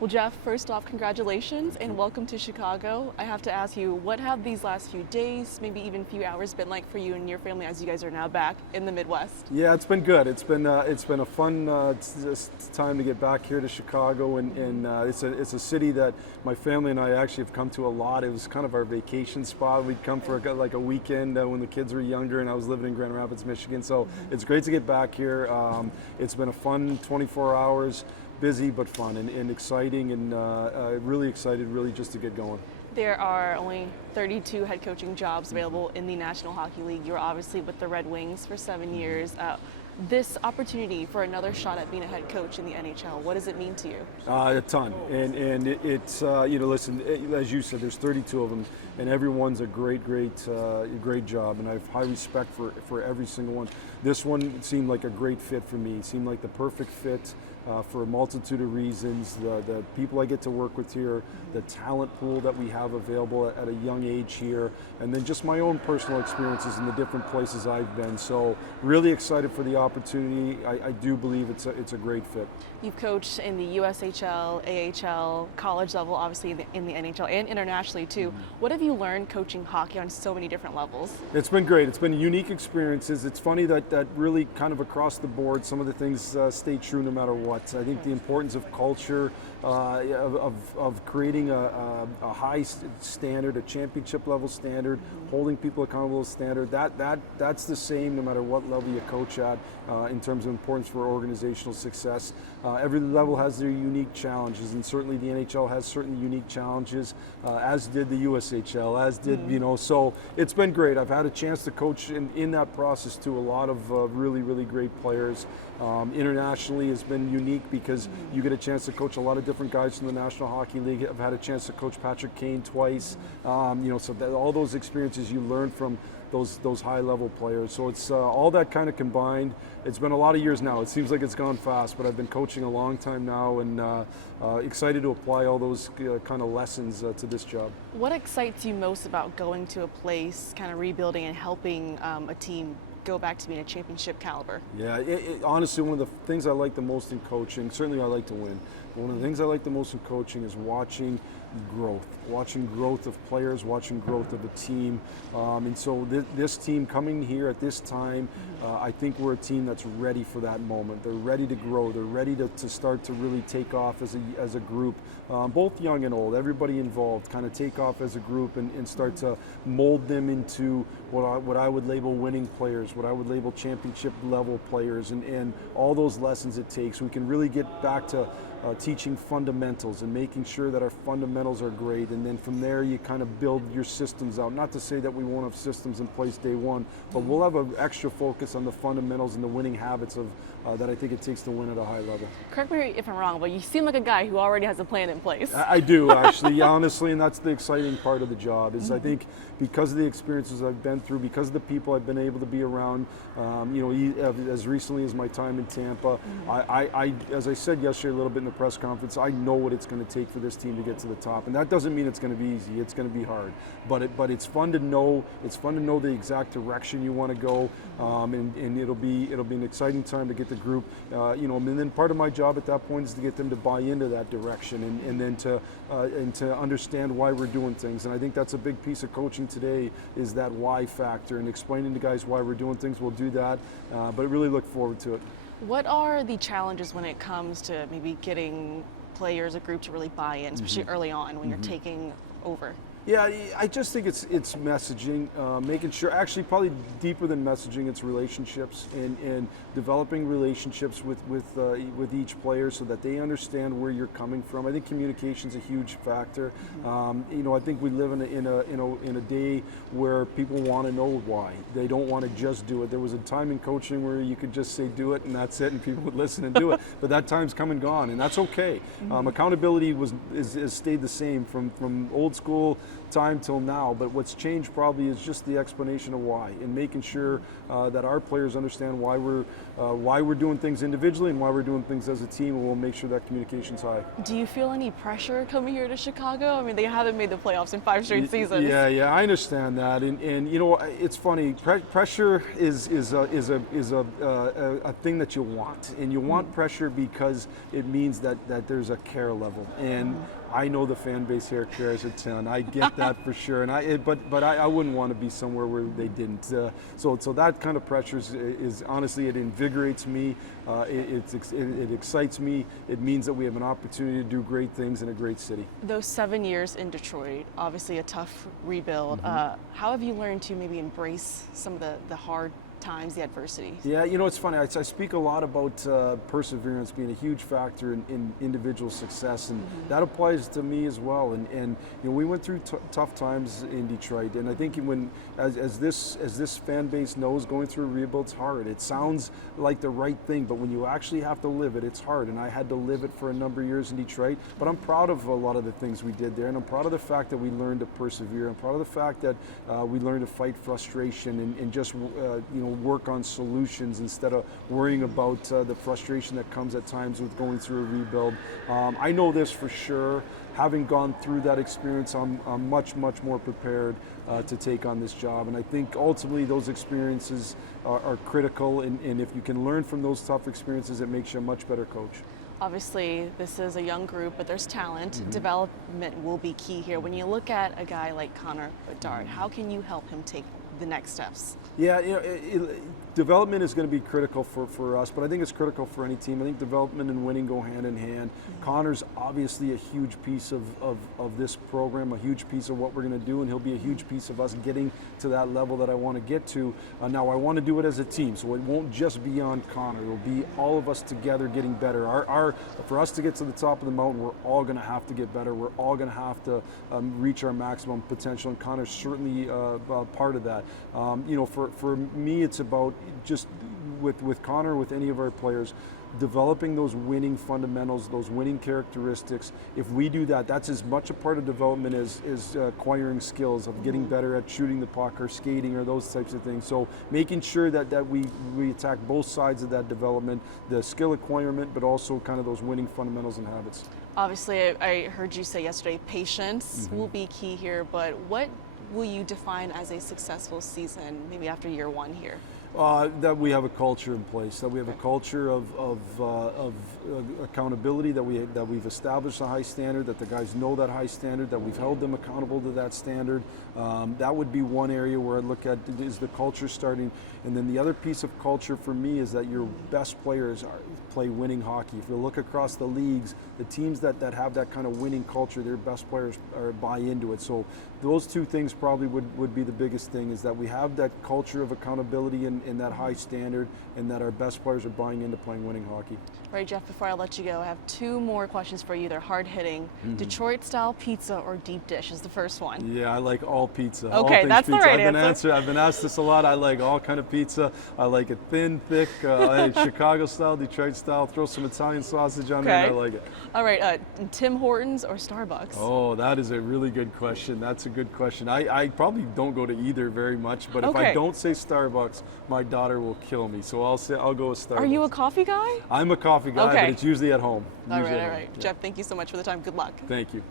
Well, Jeff, first off, congratulations and welcome to Chicago. I have to ask you, what have these last few days, maybe even few hours, been like for you and your family as you guys are now back in the Midwest? Yeah, it's been good. It's been a fun time to get back here to Chicago, and it's a city that my family and I actually have come to a lot. It was kind of our vacation spot. We'd come for like a weekend when the kids were younger, and I was living in Grand Rapids, Michigan. So it's great to get back here. It's been a fun 24 hours. Busy but fun and exciting, and really excited really just to get going. There are only 32 head coaching jobs available in the National Hockey League. You were obviously with the Red Wings for 7 years. This opportunity for another shot at being a head coach in the NHL, what does it mean to you? A ton, and it's listen, as you said, there's 32 of them, and everyone's a great job, and I have high respect for every single one. This one seemed like a great fit for me. It seemed like the perfect fit for a multitude of reasons. The people I get to work with here, the talent pool that we have available at a young age here, and then just my own personal experiences in the different places I've been. So really excited for the opportunity. I do believe it's a great fit. You've coached in the USHL, AHL, college level, obviously in the NHL, and internationally too. What have you learned coaching hockey on so many different levels? It's been great. It's been unique experiences. It's funny that really kind of across the board, some of the things stay true no matter what. I think the importance of culture, of creating a high standard, a championship level standard, holding people accountable to standard, that's the same no matter what level you coach at in terms of importance for organizational success. Every level has their unique challenges, and certainly the NHL has certain unique challenges, as did the USHL, as did, so it's been great. I've had a chance to coach in that process to a lot of really great players. Internationally has been unique because you get a chance to coach a lot of different guys from the National Hockey League. I've had a chance to coach Patrick Kane twice, so that all those experiences you learn from those high-level players. So it's all that kind of combined. It's been a lot of years now. It seems like it's gone fast, but I've been coaching a long time now, and excited to apply all those kind of lessons to this job. What excites you most about going to a place, kind of rebuilding and helping a team go back to being a championship caliber? Yeah, honestly, one of the things I like the most in coaching, certainly I like to win, but one of the things I like the most in coaching is watching growth of players, watching growth of a team. And so this team coming here at this time, I think we're a team that's ready for that moment. They're ready to grow. They're ready to start to really take off as a group, both young and old, everybody involved, kind of take off as a group and start to mold them into what I would label winning players, what I would label championship level players, and all those lessons it takes. We can really get back to teaching fundamentals and making sure that our fundamentals are great, and then from there you kind of build your systems out. Not to say that we won't have systems in place day one, but we'll have an extra focus on the fundamentals and the winning habits of that I think it takes to win at a high level. Correct me if I'm wrong, but you seem like a guy who already has a plan in place. I do, actually, honestly, and that's the exciting part of the job is I think because of the experiences I've been through, because of the people I've been able to be around, as recently as my time in Tampa, I as I said yesterday a little bit in the press conference, I know what it's going to take for this team to get to the top, and that doesn't mean it's going to be easy. It's going to be hard, but it's fun to know. It's fun to know the exact direction you want to go, and it'll be an exciting time to get the group, and then part of my job at that point is to get them to buy into that direction, and then to understand why we're doing things. And I think that's a big piece of coaching today is that why factor, and explaining to guys why we're doing things. We'll do that, but I really look forward to it. What are the challenges when it comes to maybe getting players, a group to really buy in, especially early on when you're taking over? Yeah, I just think it's messaging, making sure, actually probably deeper than messaging, it's relationships and developing relationships with each player so that they understand where you're coming from. I think communication's a huge factor. I think we live in a day where people want to know why. They don't want to just do it. There was a time in coaching where you could just say do it and that's it, and people would listen and do it. But that time's come and gone, and that's okay. Accountability has stayed the same from old school time till now, but what's changed probably is just the explanation of why, and making sure that our players understand why we're doing things individually and why we're doing things as a team, and we'll make sure that communication's high. Do you feel any pressure coming here to Chicago? I mean, they haven't made the playoffs in 5 straight seasons. Yeah, I understand that, and you know, it's funny. Pressure is a thing that you want, and you want pressure because it means that there's a care level, and I know the fan base here cares a ton. I get that for sure, and but I wouldn't want to be somewhere where they didn't. So that kind of pressure is honestly, it invigorates me. It excites me. It means that we have an opportunity to do great things in a great city. Those 7 years in Detroit, obviously a tough rebuild. How have you learned to maybe embrace some of the hard times, the adversity? Yeah, you know, it's funny. I speak a lot about perseverance being a huge factor in individual success, and that applies to me as well. And you know, we went through tough times in Detroit, and I think as this fan base knows, going through a rebuild's hard. It sounds like the right thing, but when you actually have to live it, it's hard. And I had to live it for a number of years in Detroit. But I'm proud of a lot of the things we did there, and I'm proud of the fact that we learned to persevere. I'm proud of the fact that we learned to fight frustration and just you know, work on solutions instead of worrying about the frustration that comes at times with going through a rebuild. I know this for sure. Having gone through that experience, I'm much more prepared to take on this job. And I think ultimately those experiences are critical. And if you can learn from those tough experiences, it makes you a much better coach. Obviously, this is a young group, but there's talent. Development will be key here. When you look at a guy like Connor Bedard, how can you help him take the next steps? Yeah, you know, development is going to be critical for us, but I think it's critical for any team. I think development and winning go hand in hand. Connor's obviously a huge piece of this program, a huge piece of what we're going to do, and he'll be a huge piece of us getting to that level that I want to get to. Now, I want to do it as a team, so it won't just be on Connor. It'll be all of us together getting better. For us to get to the top of the mountain, we're all going to have to get better. We're all going to have to reach our maximum potential, and Connor's certainly part of that. You know, for me, it's about just with Connor, with any of our players, developing those winning fundamentals, those winning characteristics. If we do that, that's as much a part of development as acquiring skills of getting better at shooting the puck or skating or those types of things. So making sure that we attack both sides of that development, the skill acquirement, but also kind of those winning fundamentals and habits. Obviously, I heard you say yesterday, patience will be key here, but what will you define as a successful season, maybe after year 1 here? That we have a culture in place, that we have a culture of accountability, that we've established a high standard, that the guys know that high standard, that we've held them accountable to that standard. That would be one area where I look at, is the culture starting. And then the other piece of culture for me is that your best players play winning hockey. If you look across the leagues, the teams that have that kind of winning culture, their best players buy into it. So those two things probably would be the biggest thing, is that we have that culture of accountability and that high standard, and that our best players are buying into playing winning hockey. All right, Jeff, before I let you go, I have 2 more questions for you. They're hard-hitting. Detroit-style pizza or deep dish is the first one. Yeah, I like all pizza. Okay, all that's pizza. the right answer. I've been asked this a lot. I like all kind of pizza. I like it thin, thick, Chicago-style, Detroit-style. Throw some Italian sausage on there, and I like it. All right, Tim Hortons or Starbucks? Oh, that is a really good question. That's a good question. I probably don't go to either very much, but if I don't say Starbucks, my daughter will kill me. So I'll go with Starbucks. Are you a coffee guy? I'm a coffee guy, but it's usually at home. All right. Jeff, thank you so much for the time. Good luck. Thank you.